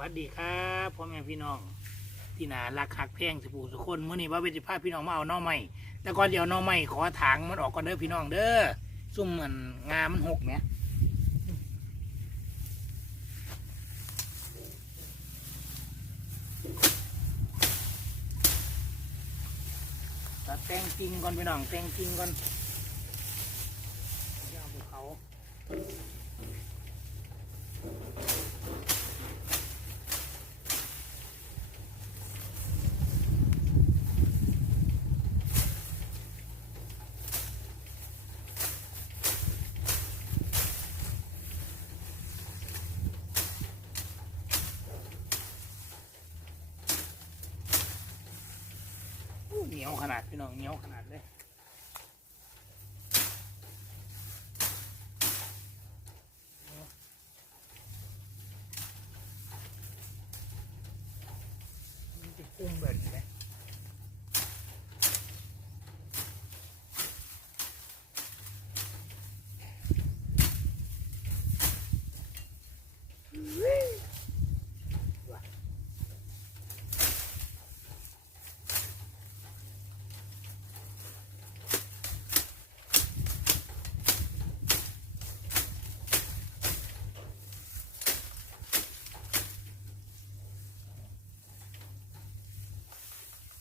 วัสดีครับพ่อแม่พี่น้องที่นารักหักแพงสิปูสุคนเมื่อนี้ว่าเป็นสิพาพี่น้องมาเอาน่อใหม่แต่ก่อนเดี๋ยวน่อใหม่ขอถางมันออกก่อนเด้อพี่น้องเด้อซุ่มมันงามันหกเนี่ยตัดแต่งจริงก่อนพี่น้องแต่งจริงก่อนเดี๋ยวเอาภูเขา อู้ เหนียวขนาดพี่น้องเหนียวขนาดเลยมันจะกุ้งแบบนี้ไหม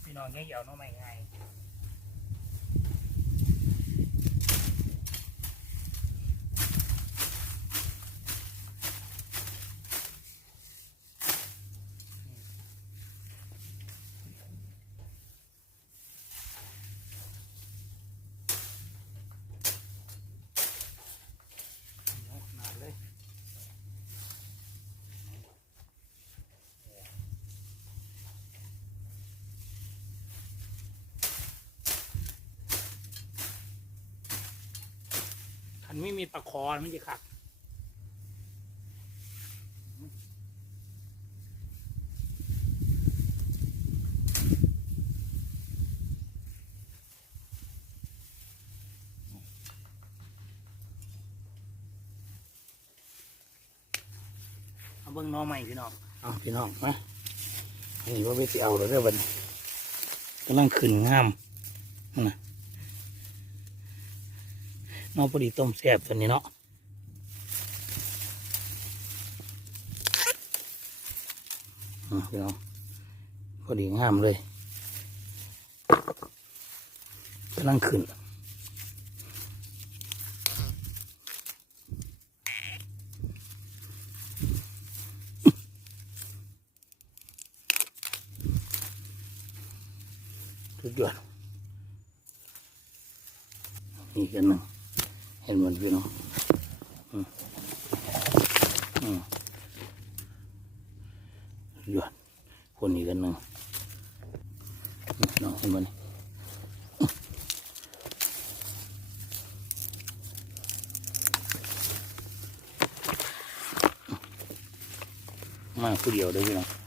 พี่ น้องยังเหี่ยวน้องใหม่ไงายเหนียวขนาดเลย ขัน ไม่มีปลาคอนมันจะขัดเอาเบิ้งน้อใหม่พี่น้องเอาพี่น้องมาอันนี้ว่าไปสิเอาแล้วเด้อบันกำลังขึ้นงามน่ะ นาะพอดีต้มแซ่บตัวนี้เนาะอะพี่น้องพอดีงามเลยกำลังขึ้นสุดยอดนี่กันหนึ่ง ห็นมันพี่น้องอืมอืมหยวนคนนี้กันหนึ่งน้องเห็นมันมาผู้เดียวเลยพี่น้อง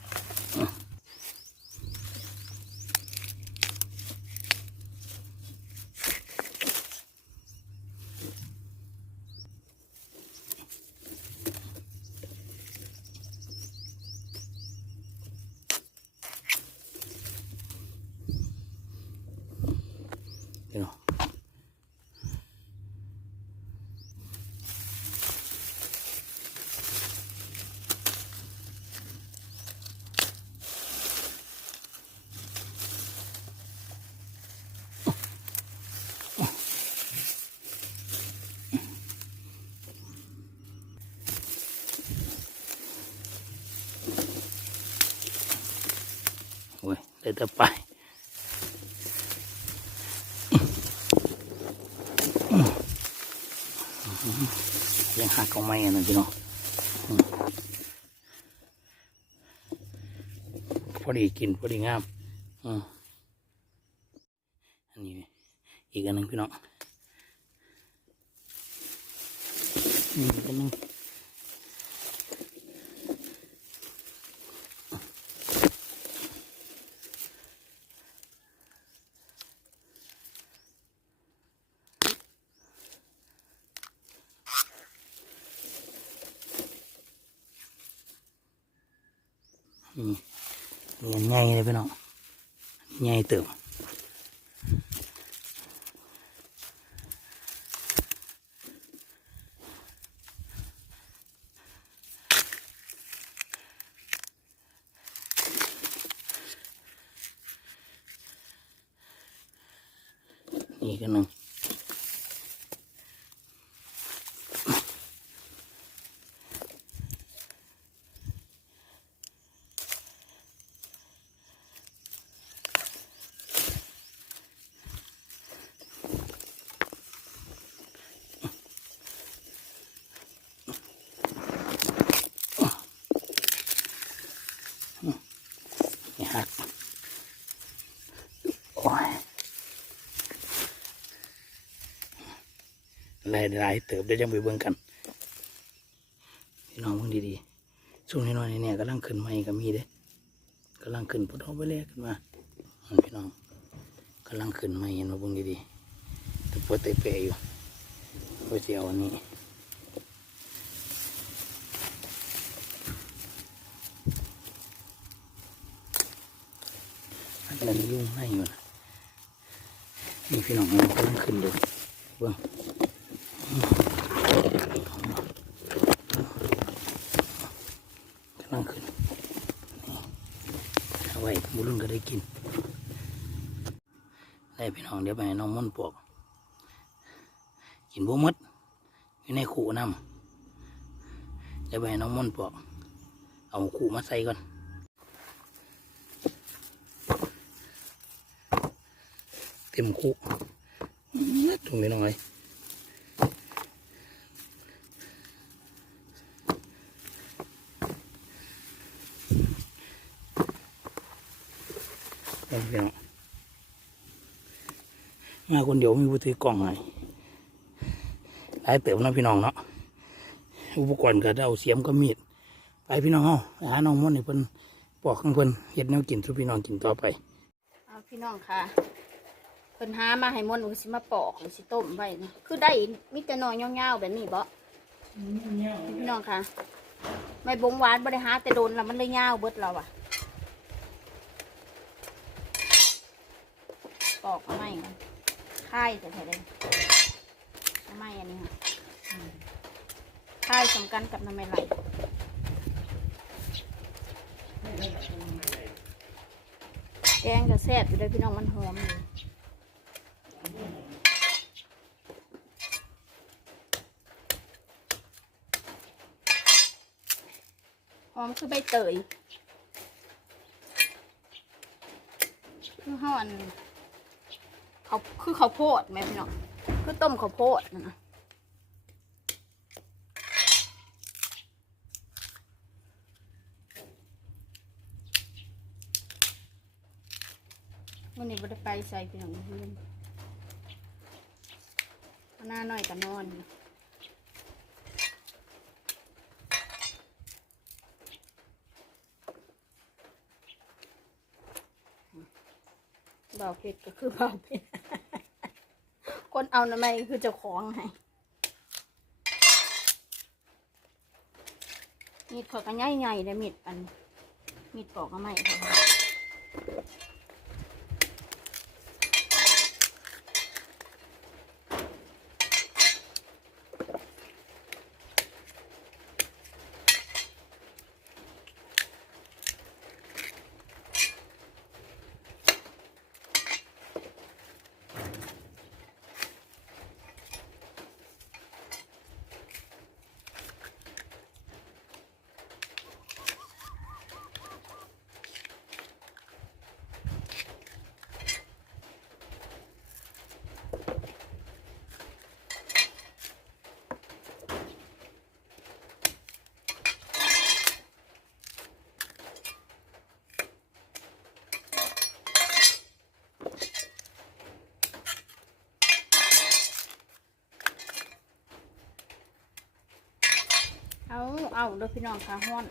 ด้แต่ไปยังหักของไม่อันนั้นพี่น้องพอดีกินพอดีงามอันนี้อีกอันหนึ่งพี่น้องนี่อีกอันหนึ่ง นี่เนียนใหญ่เลยพี่น้องใหญ่เติมนี่กันหนึ่ง นี่ฮักโอ้ย หลายหลายๆเติบเดี๋ยวจังไปเบิ่งกันพี่น้องเบิ่งดีๆช่วงนี้น้อยเนี่ยกำลังขึ้นใหม่ก็มีเด้กำลังขึ้นพุทธไปเลยขึ้นมาพี่น้องกำลังขึ้นใหม่เห็นมาเบิ่งดีๆแต่ปวเตะเปะอยู่ก็จะเอาอันนี้อันนั้นยุ่งให้อยู่นะนี่พี่น้องเรากำลังขึ้นเลยเบื้อง กำลังขึ้นเอาไว้บุรุษก็ได้กิน ได้พี่น้องเดี๋ยวไปน้องม่อนปลวก กินบัวมดอยู่ในขู่น้ำเดี๋ยวไปน้องม่อนปลวก เอาขู่มาใส่ก่อนเต็มคุตรงนี้น้องไอ้เอา พี่น้องมาคนเดียวมีผู้ถือกล่องให้หลายเติมนะพี่น้องเนาะอุปกรณ์ก็ได้เอาเสียมก็มีดไปพี่น้องเฮาไปหาน้องมดนี่เพิ่นปอกข้างเพิ่นเฮ็ดแนวกินสู่พี่น้องกินต่อไปเอาพี่น้องค่ะเพิ่นหามาให้มนต์อุสิมาปอกหรือสิต้มไว้นะคือได้มีแต่หน่อยยาวๆแบบนี้บ่พี่น้องค่ะ ไม่บงหวานบ่ได้หาแต่โดนแล้วมันเลยยาวเบิดเราอะ ปอกเอาไม้มันค่ายแต่ไทยเลยเอาไม้อันนี้ค่ะค่ายสำคัญกับน้ำไม่ไหลแกงก็แซ่บอยู่เลยพี่น้องมันหอมอยู่หอมคือใบเตยคือห่อน เขาคือข้าวโพดไหมพี่น้องคือต้มข้าวโพดนะนะวันนี้บ่ได้ไปใส่พี่น้องลืมเอาหน้าหน่อยก็นอนเบาเผ็ดก็คือเบาเผ็ด คนเอาทำไมคือเจ้าของให้มีดขาก็ใหญ่ๆเลยมีดอันมีดปอกน้ำไม่ค่ะ เอาเด้อพี่น้องค่ะฮ้อน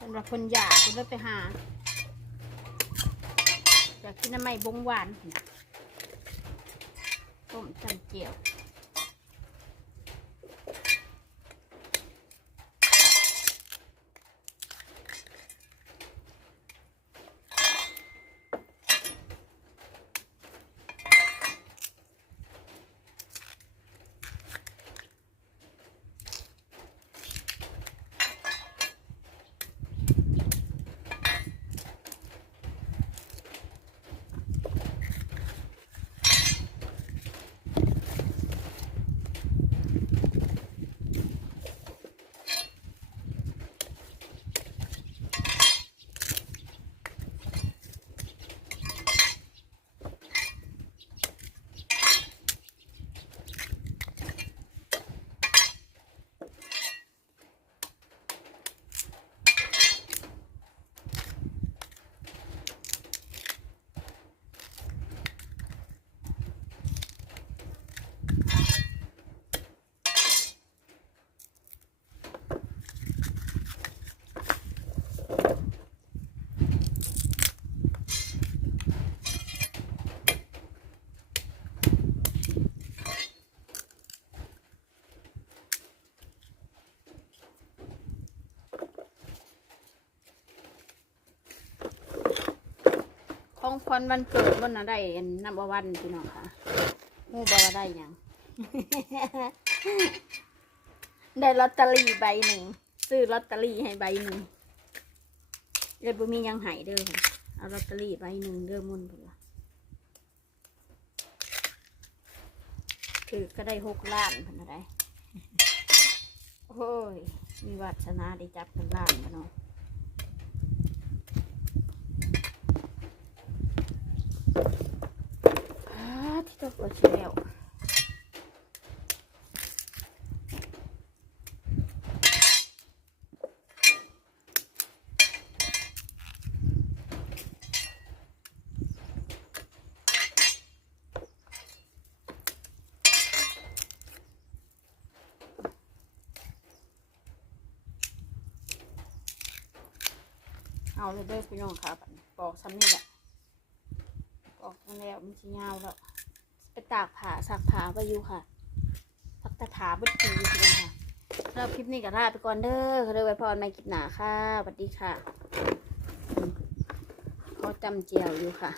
สำหรับคนอยากก็ได้ไปหาากกินน้ำไม่บงหวานต้มจำเจียว ของควันวันเกิดวันน่ะได้นับว่าวันพี่น้องค่ะมูบอว่าได้หยัง ได้ลอตเตอรี่ใบหนึ่งซื้อลอตเตอรี่ให้ใบหนึ่งเลยบ่มียังหายเด้อค่ะเอาลอตเตอรี่ใบหนึ่งเด้อมุ่นเพิ่นว่าถือก็ได้หกล้านพิ่นน่ะได้โอ้ย มีวาสนาได้จับเป็นล้านกันเนาะ อ่า ที่ตกกระเชียวเอาเลยเด้อพี่น้องครับปอกซ้ำนี่แหละออกมาแล้วมันจะยาวแล้ว ตากผาสักผาไปอยู่ค่ะสักตะถาเบิดปีอยู่ค่ะสำหรับคลิปนี้ก็ลาไปก่อนเด้อเขาเลยไว้พรไม่คลิปหนาค่ะสวัสดีค่ะเขาจำเจียวอยู่ค่ะ